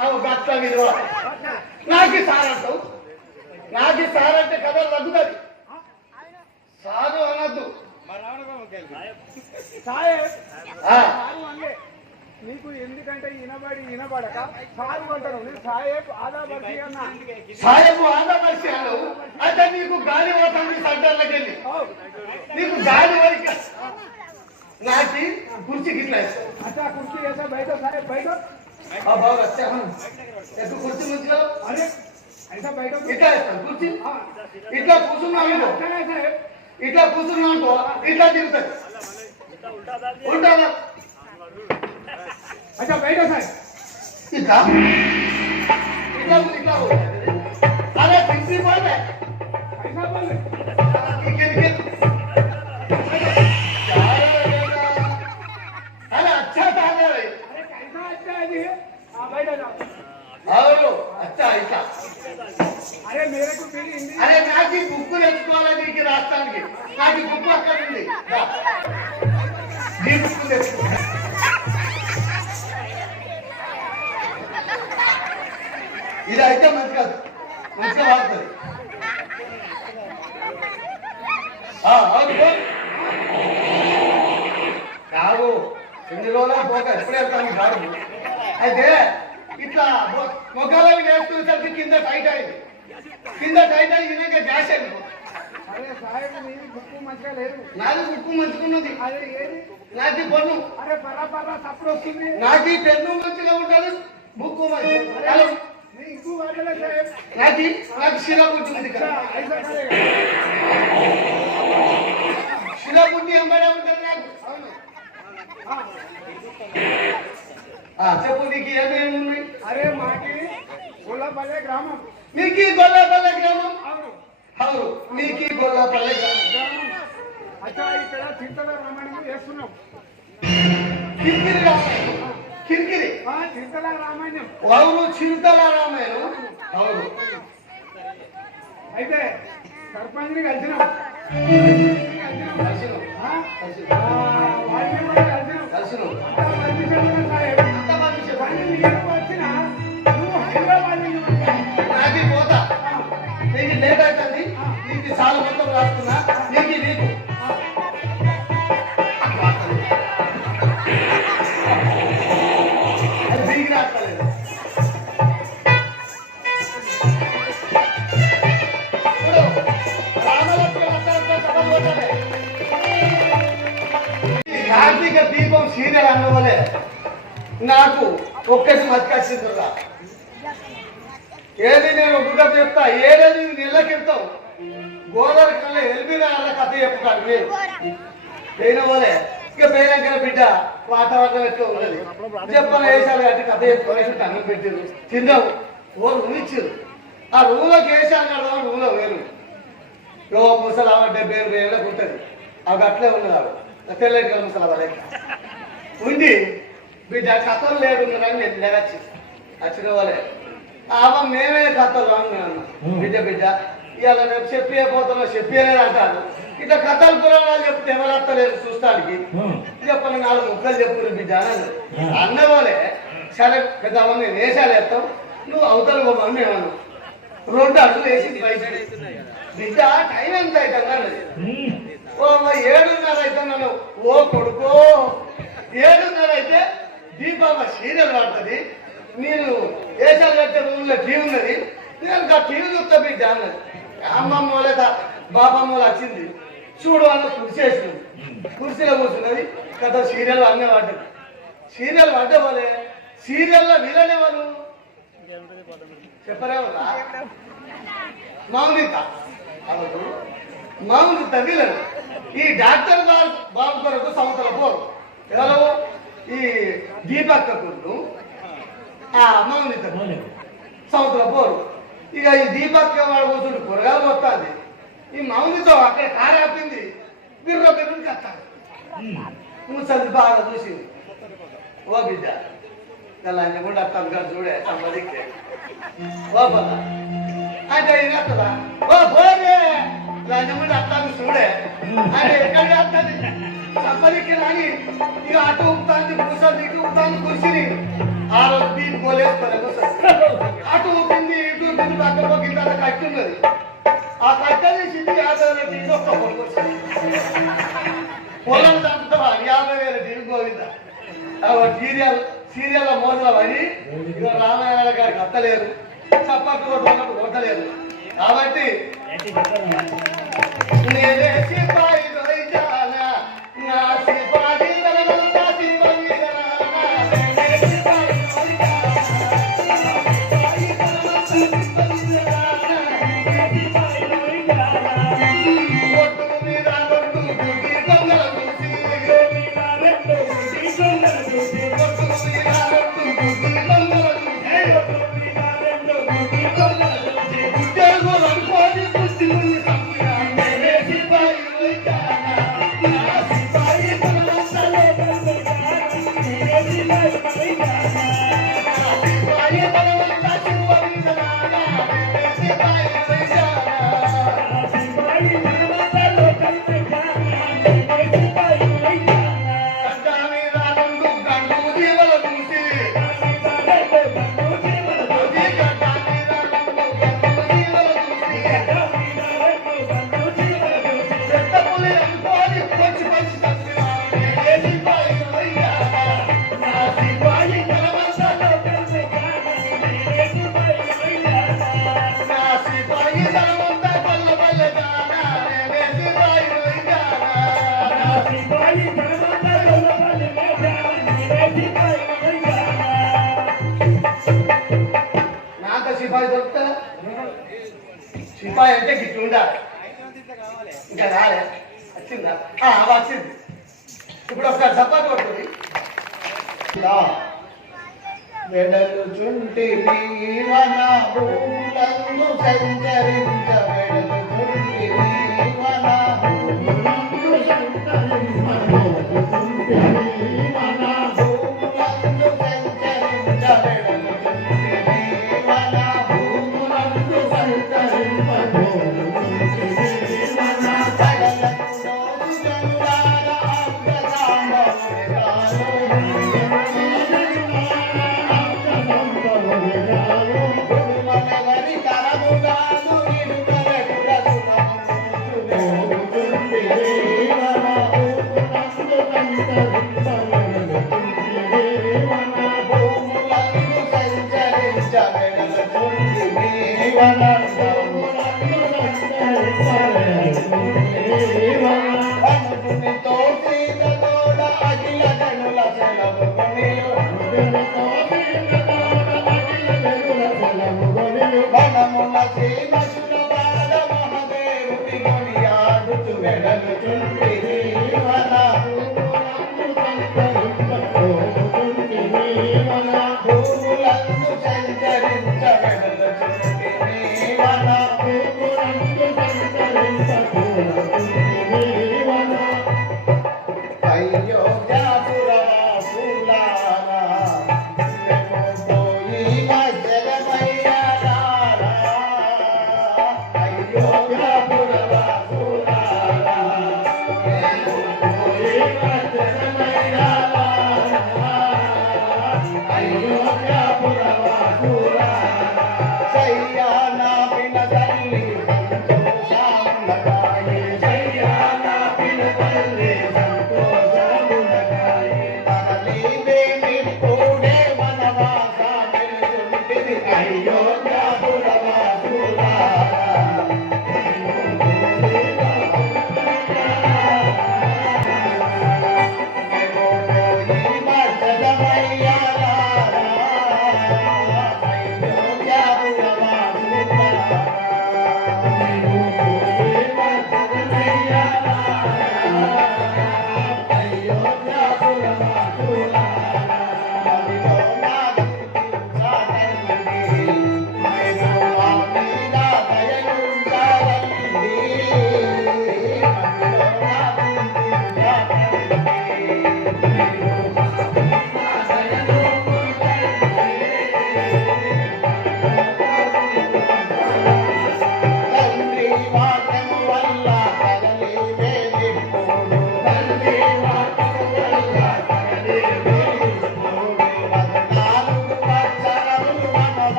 అవి గట్ల విలువ. నాకు సార్ అంటావు? నాకు ఈ సార్ అంటే కథలు తగ్గుతుంది సారు అనద్దు. సాహెబ్ ఆ, అంటే నీకు ఎందుకంటే వినబడి వినబడక సారు అంటారు. సాహెబ్ ఆదా బర్ఫీ అన్న. సాయము ఆదమర్చి అన్నావు? అంటే నీకు గాలి పోతుంది సెంటర్లోకి వెళ్ళి. నీకు గాలి వరకు నాకి ఇట్లా వేస్తావు. అచ్చా కుర్చీ వేసా బయట సాహెబ్ బయట. ఆ బాగా వచ్చా ఎక్కువ కుర్చీ ముంచులో అరే అయితే బయట ఇట్లా వేస్తాను కుర్చీ ఇట్లా కూర్చున్నావు అనుకో అట్లనే సాహెబ్ ఇట్లా కూర్చున్నావు అనుకో ఇట్లా తిరుగుతుంది ఉంటావా అచ్చా బయట సాహెబ్ ఇట్లా ఇట్లా ఇట్లా పోతుంది. అరే తిరిగి పోతే ఐసా బోల్ బర్ర బర్ర తప్పుడు వస్తుంది నాకు ఈ పెన్ను మంచిగా ఉండాలి ముక్కు ఇంకో నాకు నాకు సిరప్ ఉంటుంది సిరప్ ఉండి ఎంబడే ఉంటుంది నాకు చెప్పు నీకు ఏమేమి ఉన్నాయి అరే మాకి గొల్లపల్లె గ్రామం మీకు గొల్లపల్లె గ్రామం అవును అవును మీకు గొల్లపల్లె గ్రామం అచ్చా ఇక్కడ చింతల రమణ చేస్తున్నాం కిరికిరి రామాయణం. కిరికిరి. చింతల రామాయణం. అవును చింతల రామాయణం. అవును. అయితే సర్పంచ్ని కలిసినాం. కలిసినాం. చెప్తా ఏడది నెల క్రితం గోదావరి కళ్ళ ఎల్బీ కథ చెప్తాను మీరు. పోయిన పోలే. ఇక పోయినాక బిడ్డ? వాతావరణం ఎట్లా ఉన్నది? చెప్పాలి వేసాలు కట్టి కథ చెప్పుకొని అన్నం పెట్టారు తిన్నావు. ఓ రూమ్ ఆ రూమ్లోకి వేసాను కదా రూలో వేరు. ఓ ముసలామ డెబ్బై ఎనభై ఏళ్ళకి ఉంటుంది. అవి అట్లే ఉన్నది తెల్లటి కల ముసలి లెక్క. ఉండి బిడ్డ కథలు లేడు ఉన్నారని నేను లేవచ్చు వచ్చిన వాళ్ళే. ఆమె మేమే కథలు అన్నాను బిడ్డ బిడ్డ ఇవాళ రేపు చెప్పిపోతున్నా చెప్పలేదు అంటారు. ఇట్లా కథలు పురాణాలు చెప్తే ఎవరు వస్తలేరు చూస్తానికి? చెప్పని నాలుగు ముక్కలు చెప్పురు బిడ్డ అని అన్నవాళ్ళే సరే పెద్దమ్మ నేను వేసాలు వేస్తాం నువ్వు అవతల పోమని మేము అన్నాం రెండు అడుగులు వేసి బిడ్డ టైం ఎంత అవుతుంది అన్నది ఓ ఏడున్నర అయితే నన్ను ఓ కొడుకో ఏడున్నర అయితే దీపమ్మ సీరియల్ పడుతుంది. నేను ఏసాలు కట్టే రూమ్లో టీవీ ఉన్నది. నేను ఇంకా టీవీ చూస్తా బిడ్డ అన్నది. అమ్మమ్మ లేదా బాబమ్మ వచ్చింది. చూడు అన్న కుర్చేసింది కుర్చీలో కూర్చున్నది. కథ సీరియల్ అన్నీ పడ్డది సీరియల్ పడ్డే వాళ్ళే. సీరియల్లో వీళ్ళనే వాళ్ళు. చెప్పరే వాళ్ళ? మౌనిత అవును మౌనిత విలన్. ఈ డాక్టర్ గారు బాబు గారు సంవత్సరం పోరు. ఎవరు? ఈ దీపక్క కొడుకు. మౌనిత సంవత్సరం పోరు. ఇక ఈ దీపక్ వాడు కూర్చుంటే కూరగాయలు వస్తుంది ఈ మౌనితో అక్కడ కారు ఆపింది బిర్ర బిర్రని కత్తాను ముసలి బాగా చూసింది ఓ బిడ్డ లంచం కూడా అత్తాను కదా చూడే సంబంధించి ఓ పద అంటే ఇనత్తదా ఓ పోరే లంచం కూడా అత్తాను చూడే. అంటే ఎక్కడికి వస్తుంది సంబంధించి రాని ఇక అటు ఊపుతాంది ముసలి ఇటు ఊపుతాంది కుర్చీని ఆ రోజు బీ పోలేసుకోలే ముసలి అటు ఊపింది ఇటు ఊపింది పక్కన ఒక ఇంత కట్టి ఉన్నది ఆ కట్టని సిద్ధి యాభై వేల టీవీ ఒక్క పొలం చంపుతావా యాభై వేల టీవీ గోవింద సీరియల్ సీరియల్ పడి ఇక రామాయణ గారికి అత్తలేరు చప్పట్లు కొట్టలేరు కాబట్టి నేనే సిపాయి నా సిపాయి సిపాయి అంటే గిట్టు ఉండాలి. ఇంకా రాలే. వచ్చిందా? వచ్చింది. ఇప్పుడు ఒకసారి చపాతి పడుతుంది వెడలుచుంటి వన భూములందు సంచరించ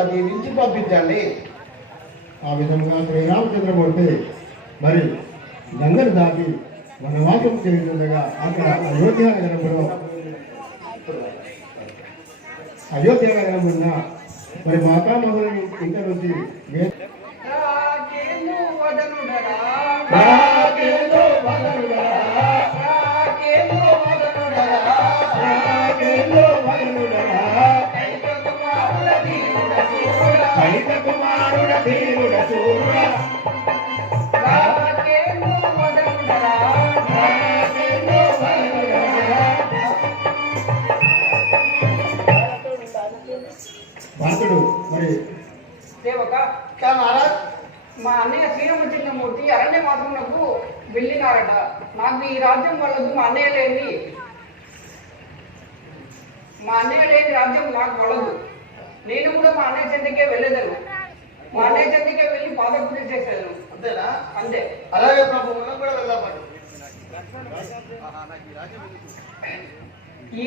మీరు మమ్మల్ని దీవించి పంపించండి. ఆ విధంగా శ్రీరామచంద్రమూర్తి మరి గంగను దాటి వనవాసం చేస్తుండగా అక్కడ అయోధ్య నగరంలో అయోధ్య నగరం ఉన్న మరి మాతామహుల ఇంటి నుంచి రాకేందో వదనుడా. భరతుడు మరి దేవక మహారాజ్? మా అన్నయ్య శ్రీరామచంద్రమూర్తి అరణ్య మాసమునకు వెళ్ళినారట. నాకు ఈ రాజ్యం వల్లదు మా అన్నయ్య లేని. మా అన్నయ్య లేని రాజ్యం నాకు వలదు. నేను కూడా మా అన్నయ్య చెంతకే వెళ్ళేదను మా అన్నయ్య చెంతకే వెళ్ళి పాదపూజ చేసేదను అంతేనా? అంతే. అలాగే ప్రభు మనం కూడా వెళ్దామండి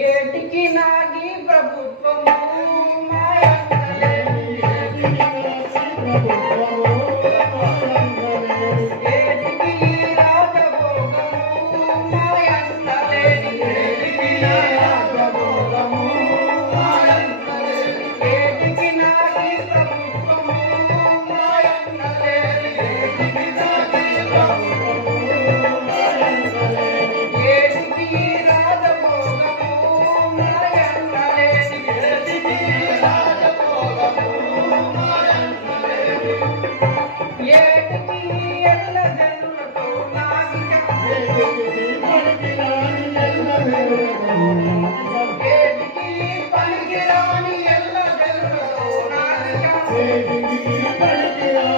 ఏటికి నాగి ప్రభుత్వము?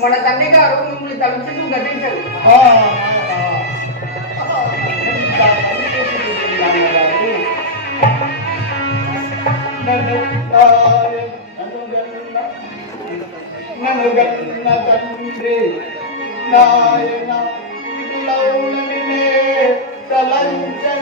మన తండ్రి గారు మిమ్మల్ని తలుచుకు గతించరు నన్ను గన్న తండ్రి నాయన తలంచే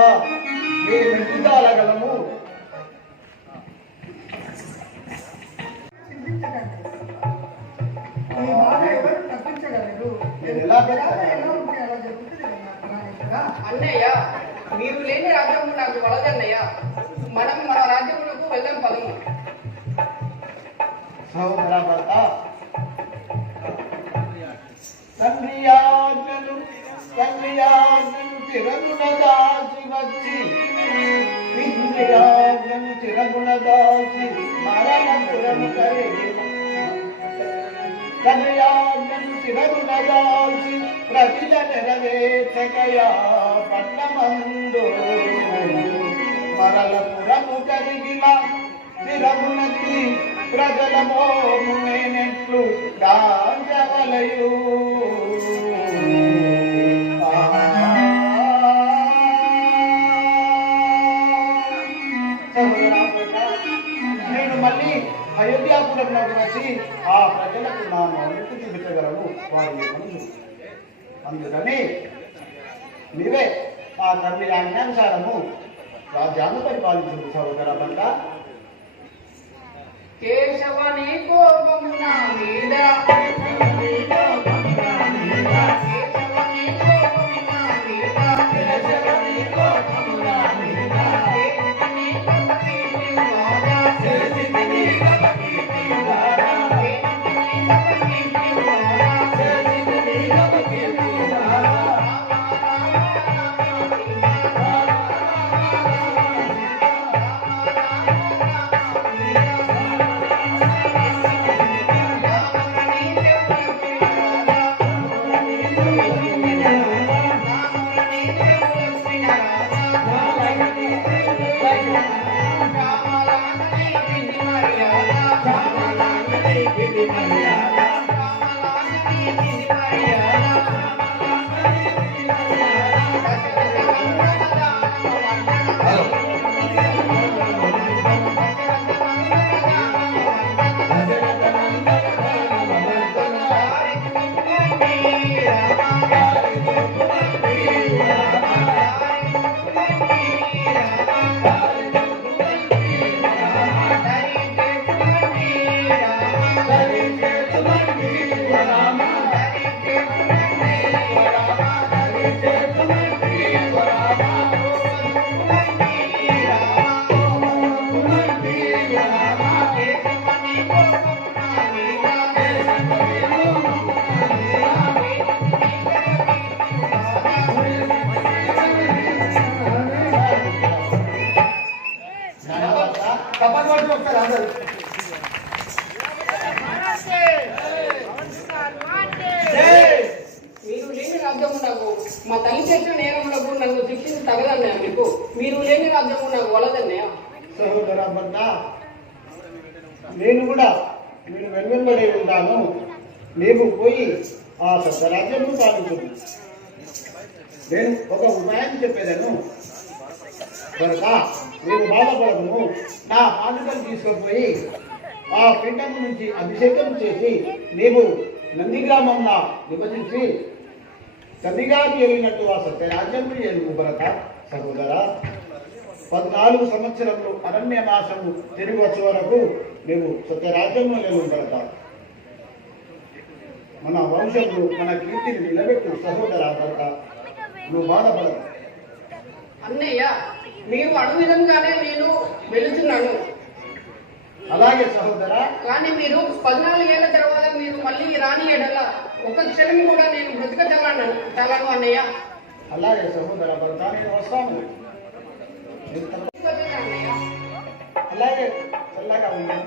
啊，你们 కదయాగం శివరుణయాల్సి ప్రతిల నెరవేర్చకయా పట్టమందు మరల పురము కలిగిన స్థిరమునకి ప్రజల మోమునేనట్లు గాంజవలయూ నేను మళ్ళీ అయోధ్యాపురం నగరసి ఆ నామాన్ని స్థితిపెట్టగలవు వారి అందుకని మీరే ఆ తండ్రి ఆజ్ఞానుసారము రాజ్యాన్ని పరిపాలించింది సహోదర పంట కేశవ నీ కోపము నా మీద నాకు వలదన్నయ్య సహోదర భర్త నేను కూడా నేను వెనువెంబడి ఉంటాను. నీవు పోయి ఆ సత్యరాజ్యము సాగుతుంది నేను ఒక ఉపాయం చెప్పేదాను. కనుక నేను బాధపడము నా పాదుకను తీసుకుపోయి ఆ పిండము నుంచి అభిషేకం చేసి నీవు నందిగ్రామంలో విభజించి చందిగాకి వెళ్ళినట్టు ఆ సత్యరాజ్యం ఎలుగు భరత సహోదర. పద్నాలుగు సంవత్సరములు అరణ్యవాసము తిరిగి వచ్చే వరకు మేము సత్యరాజ్యంలో భరత మన వంశములు మన కీర్తిని నిలబెట్టు సహోదర నువ్వు బాధపడదు అన్నయ్య మీరు అడు విధంగానే నేను వెళుతున్నాను. అలాగే సహోదర. కానీ మీరు పద్నాలుగేళ్ళ తర్వాత మీరు మళ్ళీ రాని ఎడల ఒక క్షణం కూడా నేను బ్రతక చలను అన్నయ్య. అలాగే సహోదర భరత నేను వస్తాను. నీకు తప్ప- అన్నయ్య అలాగే చల్లగా ఉన్నాను